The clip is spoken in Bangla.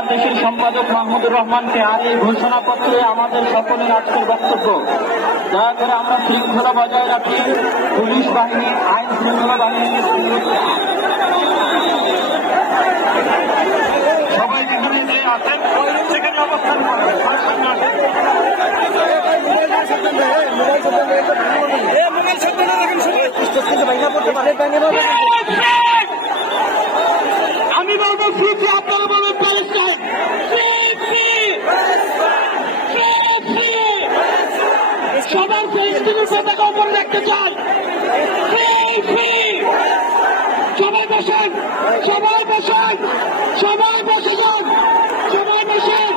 আমার দেশের সম্পাদক মাহমুদুর রহমানকে। আর এই ঘোষণাপত্রে আমাদের সকলের আজকের বক্তব্য, দয়া করে আমরা শৃঙ্খলা বজায় রাখি। পুলিশ বাহিনী, আইন শৃঙ্খলা বাহিনী সবাই যেখানে যে আছেন সেখানে অবস্থান করবেন। আমি বলবো ফ্রি, আপনারা বলবেন প্যালেস্টাইন। সবার ফেসবুকের পতাকা উপরে রাখতে চাই। সবাই বসেন, সবাই বসেন, সবাই বসে যান, সবাই বসেন।